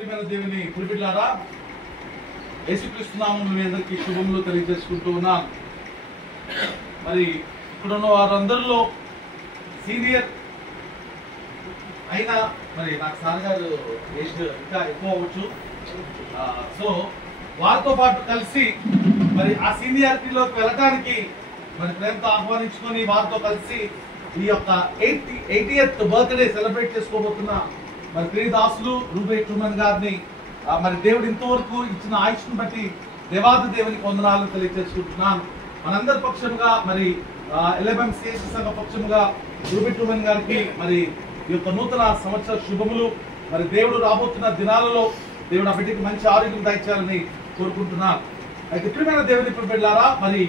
ప్రియమైన దేవుని పురిబిడ్లారా, యేసుక్రీస్తు నామములో మీ అందరికీ శుభములు తెలియజేసుకుంటూ ఉన్నాను. మరి ఇక్కడున్న వారందరిలో సీనియర్ అయినా మరి నాకు సార్ గారు ఏజ్ ఇంకా ఎక్కువ అవ్వచ్చు. సో వారితో పాటు కలిసి మరి ఆ సీనియారిటీలోకి వెళ్ళడానికి మరి ప్రేమతో ఆహ్వానించుకొని వారితో కలిసి ఈ యొక్క 80th బర్త్డే సెలబ్రేట్ చేసుకోబోతున్న మరి ప్రియదాసులు రూబే ట్రూమన్ గారిని మరి దేవుడు ఇంతవరకు ఇచ్చిన ఆయుష్ను బట్టి దేవాది దేవునికి వందనాలు తెలియజేసుకుంటున్నాను. మనందరి పక్షంగా మరి LMM CSC సంఘ పక్షంగా రూబే ట్రూమన్ గారికి మరి ఈ యొక్క నూతన సంవత్సర శుభములు. మరి దేవుడు రాబోతున్న దినాలలో దేవుడు ఆ బిడ్డకి మంచి ఆరోగ్యం దయచేయాలని కోరుకుంటున్నాను. అయితే ప్రియమైన దేవుని పిల్లలారా, మరి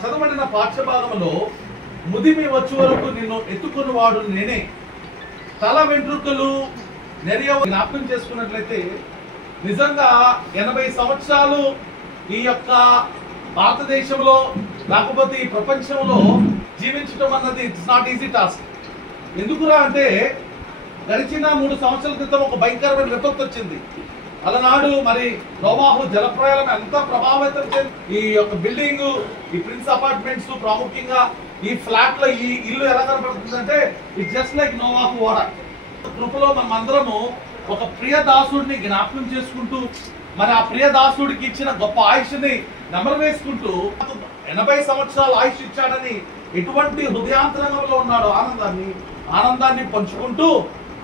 చదవబడిన పాఠ్యభాగంలో ముదిమి వచ్చే వరకు నిన్ను ఎత్తుకున్న వాడు నేనే, తల వెంట్రుకలు నెరియవ జ్ఞాపకం చేసుకున్నట్లయితే నిజంగా 80 సంవత్సరాలు ఈ యొక్క భారతదేశంలో లేకపోతే ఈ ప్రపంచంలో జీవించడం అన్నది ఇట్స్ నాట్ ఈజీ టాస్క్. ఎందుకురా అంటే గడిచిన 3 సంవత్సరాల క్రితం ఒక భయంకరమైన విపత్తు వచ్చింది. అలనాడు మరి నోవాహు జలప్రయాణం ఎంత ప్రభావితం ఈ యొక్క బిల్డింగ్, ఈ ప్రిన్స్ అపార్ట్మెంట్స్, ప్రాముఖ్యంగా ఈ ఫ్లాట్ లో ఈ ఇల్లు ఎలా కనపడుతుందంటే ఇట్ జస్ట్ లైక్ నోవాహు ఓడ. కృపలో మనం అందరము ఒక ప్రియదాసుడిని జ్ఞాపకం చేసుకుంటూ మరి ఆ ప్రియదాసుడికి ఇచ్చిన గొప్ప ఆయుష్ని నెమరు వేసుకుంటూ 80 సంవత్సరాల ఆయుష్ ఇచ్చాడని ఎటువంటి హృదయాంతరంగంలో ఉన్నాడో ఆనందాన్ని పంచుకుంటూ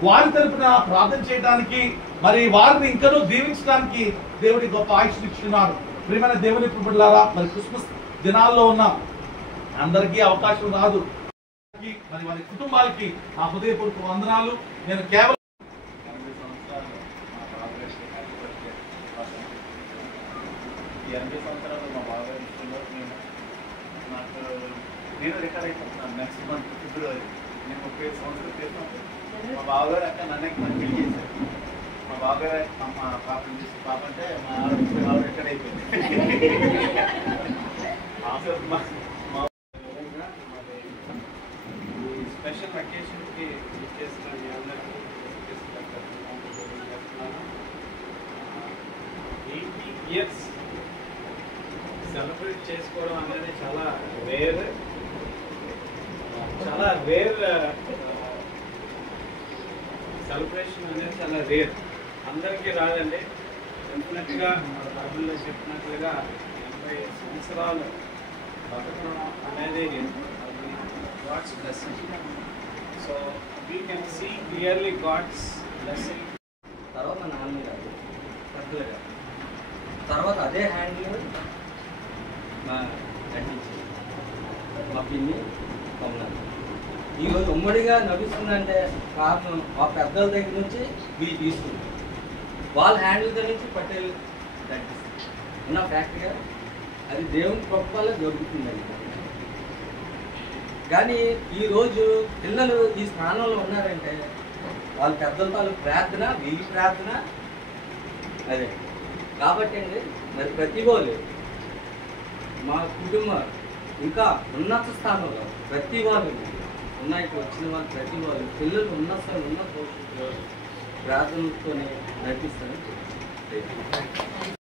వారి తరపున ప్రార్థన చేయడానికి మరి వారిని ఇంకనూ దీవించడానికి దేవుడి గొప్ప ఆయుష్ని ఇస్తున్నారు. ప్రియమైన దేవుని పిల్లలారా, మరి క్రిస్మస్ దినాల్లో ఉన్న అందరికీ అవకాశం రాదు. మరి వారి కుటుంబాలకి ఆ హృదయపూర్వక వందనాలు. నేను కేవలం మా బాబాయ్ విషయంలో నేను రికార్డ్ అయిపోతున్నాను. నెక్స్ట్ మంత్ ఫిబ్రవరి నేను 35 సంవత్సరాల క్రితం మా బాబాయ్ అక్క నన్ను పెళ్లి చేశారు. మా బాబాయ్ మా పాపని చూసి పాప అంటే మా ఆవిడ రికార్డ్ అయిపోయింది. స్పెషల్ అకేషన్కి చేసిన మీ అందరికీ 80 years సెలబ్రేట్ చేసుకోవడం అనేది చాలా రేర్ సెలబ్రేషన్ అనేది చాలా రేర్. అందరికీ రాదండి. చెప్పినట్టుగా బైబిల్లో చెప్పినట్లుగా 80 సంవత్సరాలు బతకడం అనేది God's blessing. So we can see clearly God's blessing. తర్వాత నా నాన్న గారు పెద్దలు గారు, తర్వాత అదే హ్యాండిల్ మా నటించింది మా పిన్ని కొన్నాను. ఈరోజు ఉమ్మడిగా నడుస్తుందంటే కారణం మా పెద్దల దగ్గర నుంచి వీళ్ళు తీసుకుంది, వాళ్ళ హ్యాండిల్ దగ్గర నుంచి పటేల్ నటిస్తుంది. ఉన్న ఫ్యాక్టరీగా అది దేవుని గొప్ప జరుగుతుందండి. కానీ ఈరోజు పిల్లలు ఈ స్థానంలో ఉన్నారంటే వాళ్ళ పెద్దల తాలూకు ప్రార్థన, వీరి ప్రార్థన అదే. కాబట్టి అండి మరి ప్రతి వాళ్ళు మా కుటుంబం ఇంకా ఉన్నత స్థానంలో ప్రతి వాళ్ళు ఉన్నాయికి వచ్చిన వాళ్ళు ప్రతి వాళ్ళు పిల్లలు ఉన్నత భవిష్యత్తులో ప్రార్థనలతోనే నడిపిస్తారని చెప్తారు.